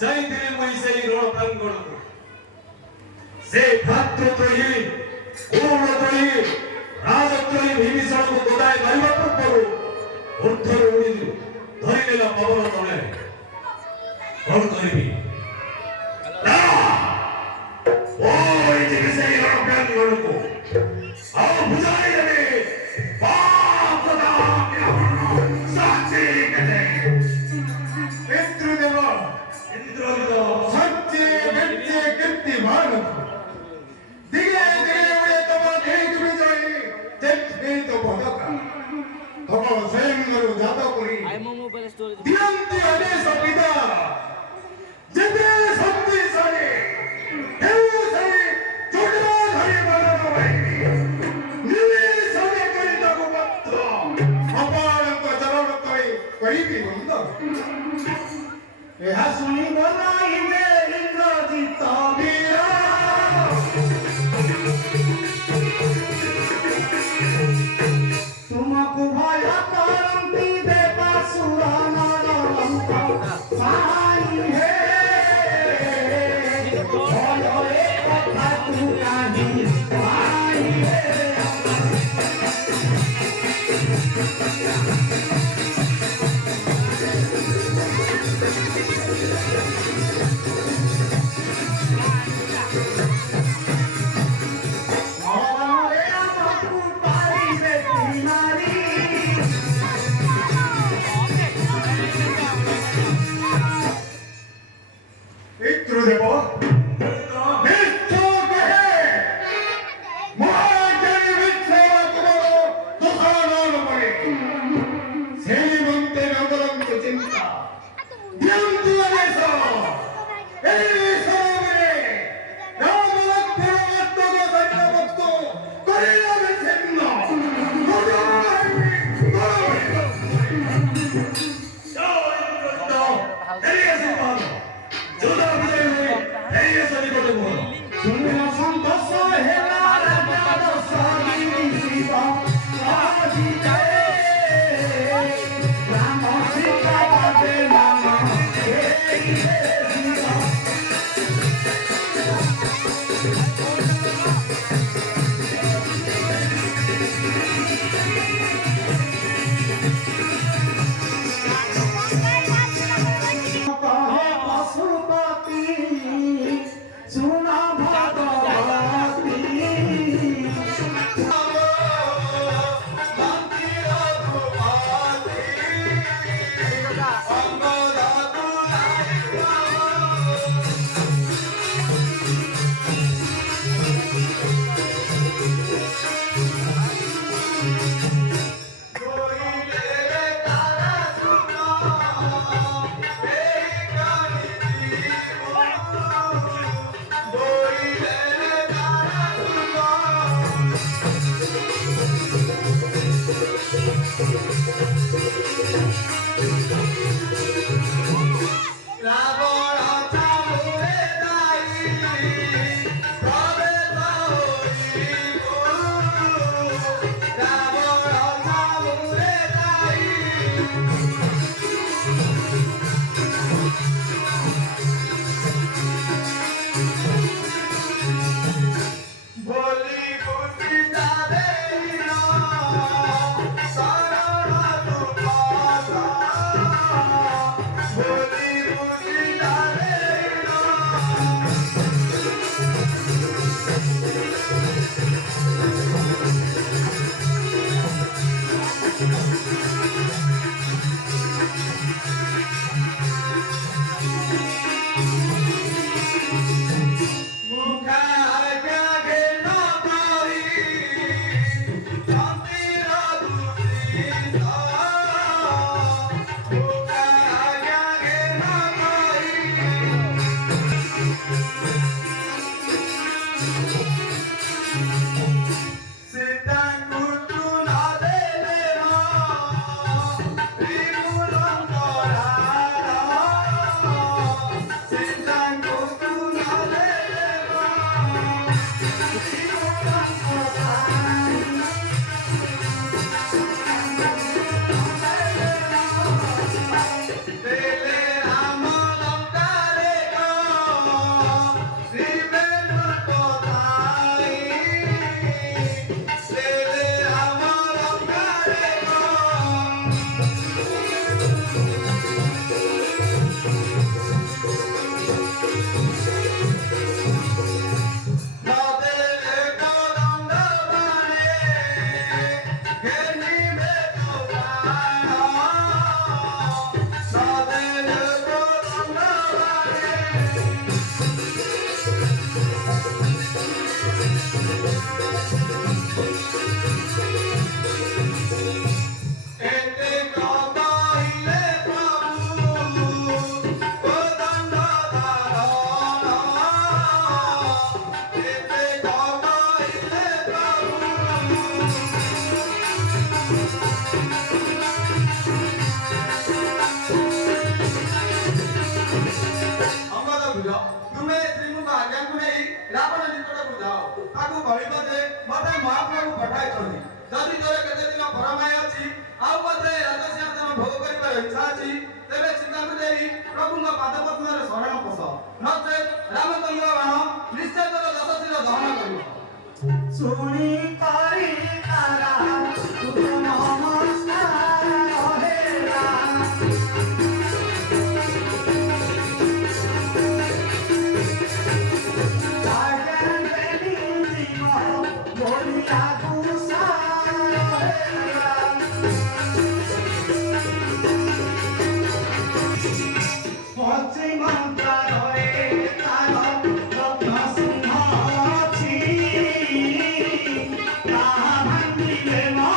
যাইতে মইসেই রণপ্রাণ গড়ব সে ভ্রাতৃত্বহী করুণাত্রয়ী রাজত্রয়ী বিভীষণକୁ ଗୋଦାଇ ଧରିବା ପୂର୍ବରୁ ଉର୍ଦ୍ଧ୍ୱରୁ ଉଡ଼ି ଧରିନେଲା ପବନ ତଳେ କଣ କରିବି ওই যে সেই রণপ্রাণ গড়ব ଆଉ ବୁଝାଇ ଦେବି ବାପ ସାକ୍ଷୀ କେତେ ଇନ୍ଦ୍ରଦେବ सच्चे बच्चे कीर्तिमान दिगे दिगे उड़े तब देख विजयी जत्वे तो भगका तब स्वयं गुरु जातो करी दियंती आदेश पिता जते शक्ति सरे हेउ सरे चोटो धरि बरन भाई निवे सरे करी तको पत्र अपार को चरण कई भी बंद ଏହା ଶୁଣି ବନାଇବେ ଇନ୍ଦ୍ରଜିତ ବୀର ତୁମକୁ ଭୟ କରନ୍ତି ଦେବାସୁର ନରଲଙ୍କ ସାଇ ହେ ଭୟରେ କଥା ତୁ କାହିଁ ସାଇ ହେ Hãy subscribe cho kênh Ghiền Mì Gõ để không bỏ lỡ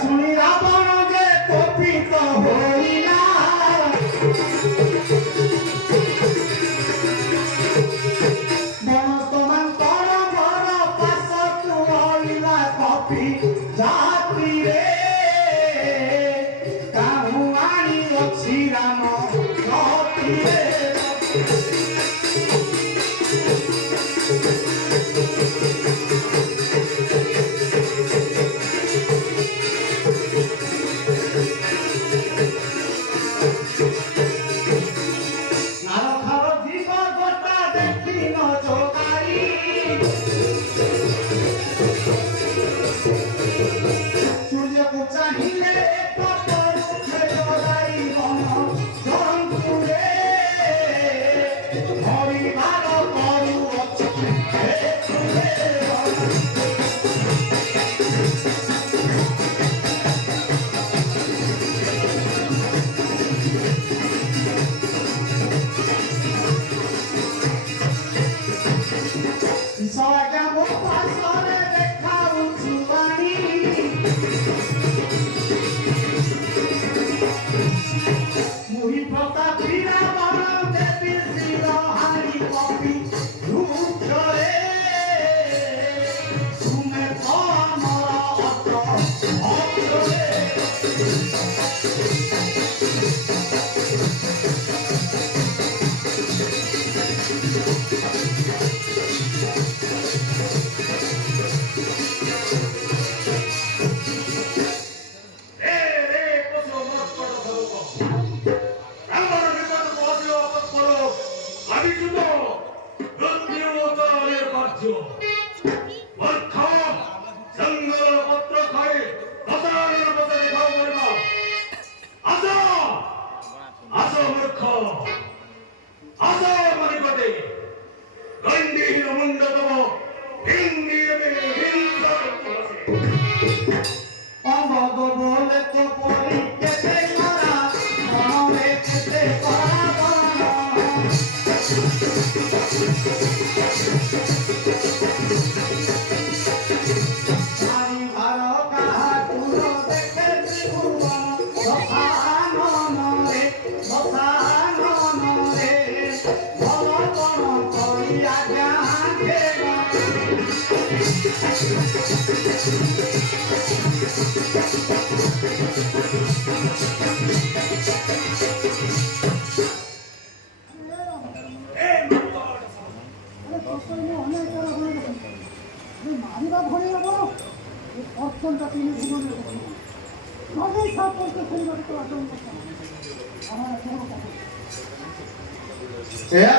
শুনি রাবণ যে কপিত হইলা বনস্তমান কর ঘর পাশ হইলা কপি জাতি রে কাহু আনি অছি রাম সতী রে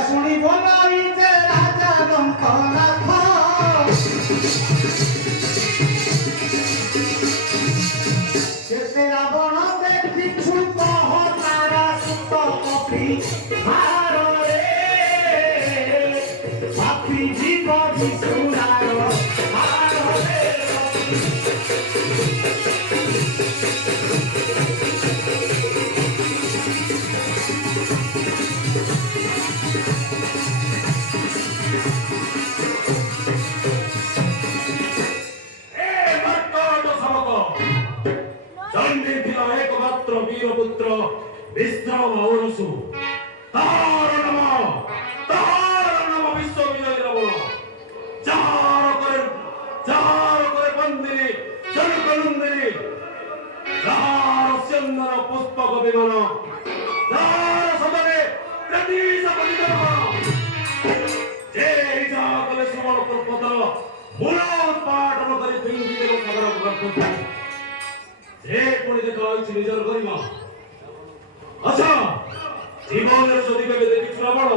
শুনি বলাই যে রাজা রঙ্কনাথ কেতে রাবণ দেখি ছুপ তারা সুত কপি ভারে জীব বিশুনার মানবের চণ্ডী ছিল একমাত্র বীরপুত্র বিষ্ণু ঔরসু তার নাম বিশ্ববিজয়ী রাবণ চার করে বন্দিনী জনকনন্দিনী যার চন্দন পুষ্পক বিমান যার সদনে যে জাগলে সমর্পণ পত্র মূল পাঠন করে বৃন্দিতে সাগর গর্ভ যে পড়ে দেখা হয়েছে নিজের গরিমা আচ্ছা জীবনের যদি কেবে দেখিছ রাবণ